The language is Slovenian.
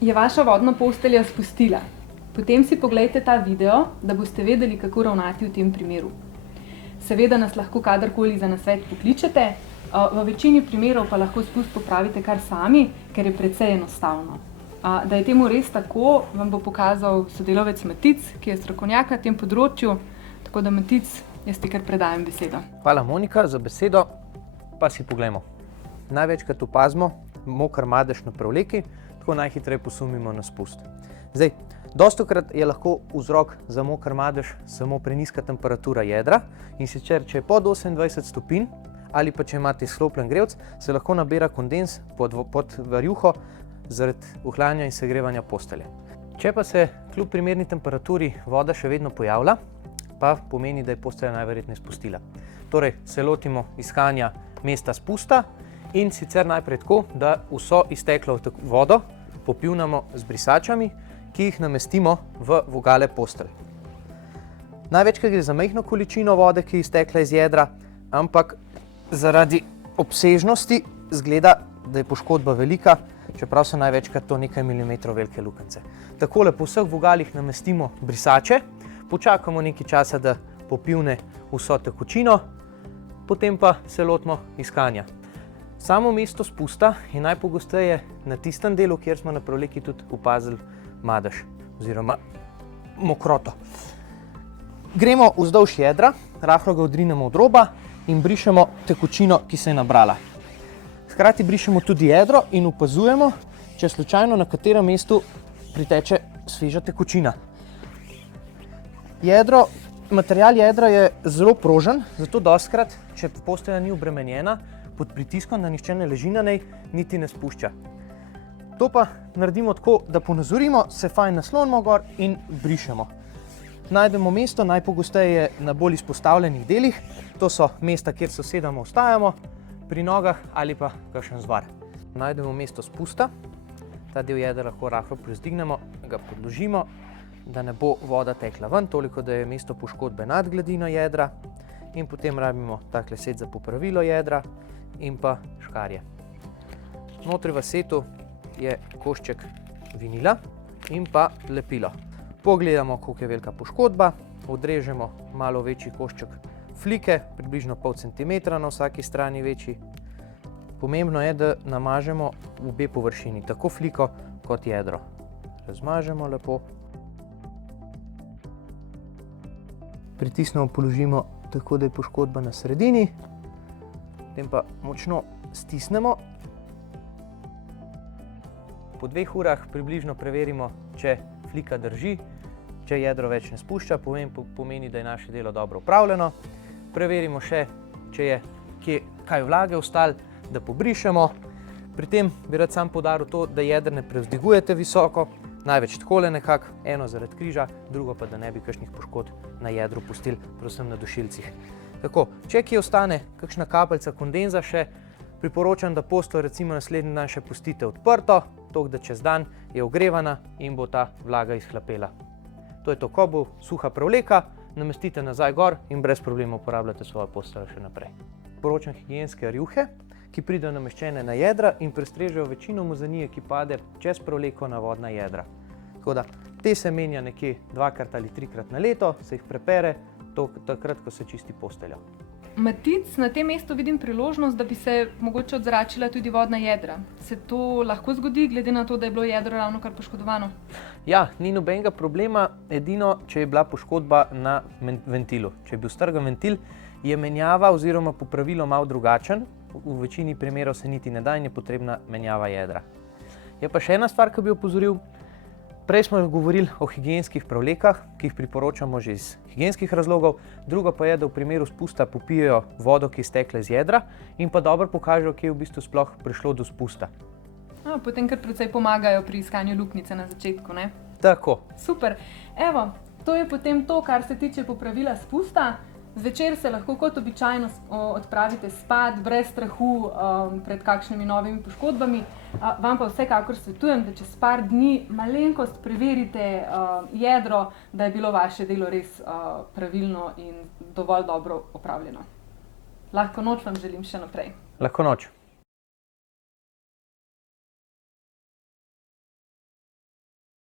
je vaša vodna postelja spustila. Potem si poglejte ta video, da boste vedeli, kako ravnati v tem primeru. Seveda nas lahko kadarkoli za nasvet pokličete, v večini primerov pa lahko spust popravite kar sami, ker je precej enostavno. Da je temu res tako, vam bo pokazal sodelavec Matic, ki je strokovnjak na tem področju. Tako da, Matic, jaz ti kar predajam besedo. Hvala, Monika, za besedo. Pa si poglejmo. Največkrat opazimo moker madež na prevleki, tako najhitreje posumimo na spust. Zdaj, dostikrat je lahko vzrok za moker madež samo prenizka temperatura jedra, in sicer, če je pod 28 stopinj ali pa če imate izklopljen grelc, se lahko nabira kondens pod varjuho zaradi ohlajanja in segrevanja postelje. Če pa se kljub primerni temperaturi voda še vedno pojavlja, pa pomeni, da je postelja najverjetneje spustila. Torej, se lotimo iskanja mesta spusta in sicer najprej tako, da vso izteklo vodo popivnamo z brisačami, ki jih namestimo v vogale postelj. Največkrat gre za majhno količino vode, ki je iztekla iz jedra, ampak zaradi obsežnosti izgleda, da je poškodba velika, čeprav so največkrat to nekaj milimetrov velike luknjice. Takole po vseh vogalih namestimo brisače, počakamo nekaj časa, da popivne vso tekočino, potem pa se lotimo iskanja. Samo mesto spusta je najpogosteje na tistem delu, kjer smo na prevleki tudi opazili madež oziroma mokroto. Gremo vzdolž jedra, rahlo ga odrinemo od roba in brišemo tekočino, ki se je nabrala. Hkrati brišemo tudi jedro in opazujemo, če slučajno na katerem mestu priteče sveža tekočina. Material jedra je zelo prožen, zato dostikrat, če postelja ni obremenjena, pod pritiskom, da nihče ne leži na njej, niti ne spušča. To pa naredimo tako, da ponazorimo, se fajn naslonimo gor in brišemo. Najdemo mesto, najpogosteje na bolj izpostavljenih delih, to so mesta, kjer se usedamo, ostajamo, pri nogah ali pa kakšen zvar. Najdemo mesto spusta, ta del jedra lahko rahlo privzdignemo, ga podložimo, da ne bo voda tekla ven, toliko, da je mesto poškodbe nad gladino jedra, in potem rabimo takle set za popravilo jedra in pa škarje. Notri v setu je košček vinila in pa lepilo. Pogledamo, koliko je velika poškodba, odrežemo malo večji košček flike, približno pol centimetra na vsaki strani večji. Pomembno je, da namažemo obe površini, tako fliko kot jedro. Razmažemo lepo. Pritisnemo, položimo tako, da je poškodba na sredini, potem pa močno stisnemo. Po 2 urah približno preverimo, če flika drži, če jedro več ne spušča, pomeni, da je naše delo dobro opravljeno. Preverimo še, če je kaj vlage ostalo, da pobrišemo. Pri tem bi rad sam poudaril to, da jeder ne prevzdigujete visoko, največ takole nekako, eno zaradi križa, drugo pa, da ne bi kakšnih poškodb na jedru pustili, predvsem na dušilcih. Tako, če kje ostane kakšna kapljica kondenza še, priporočam, da posteljo recimo naslednji dan še pustite odprto, toliko, da čez dan je ogrevana in bo ta vlaga izhlapela. To je to, ko bo suha prevleka, namestite nazaj gor in brez problema uporabljate svojo posteljo še naprej. Priporočam higienske rjuhe, ki pridejo nameščene na jedra in prestrežejo večino mozanije, ki pade čez prevleko na vodna jedra. Tako da, te se menja nekje 2-krat ali 3-krat na leto, se jih prepere, takrat, ko se čisti posteljo. Matic, na tem mestu vidim priložnost, da bi se mogoče odzračila tudi vodna jedra. Se to lahko zgodi, glede na to, da je bilo jedro ravnokar poškodovano? Ja, ni nobenega problema, edino, če je bila poškodba na ventilu. Če je bil strgan ventil, je menjava oziroma popravilo malo drugačen. V večini primerov se niti ne da in je potrebna menjava jedra. Je pa še ena stvar, ki bi opozoril. Prej smo govorili o higienskih prevlekah, ki jih priporočamo že iz higienskih razlogov. Drugo pa je, da v primeru spusta popijejo vodo, ki je stekla iz jedra in pa dobro pokažejo, kje je v bistvu sploh prišlo do spusta. Potem kar precej pomagajo pri iskanju luknjice na začetku, ne? Tako. Super. Evo, to je potem to, kar se tiče popravila spusta. Zvečer se lahko kot običajno odpravite spat, brez strahu pred kakšnimi novimi poškodbami. Vam pa vsekakor svetujem, da čez par dni malenkost preverite jedro, da je bilo vaše delo res pravilno in dovolj dobro opravljeno. Lahko noč vam želim še naprej. Lahko noč.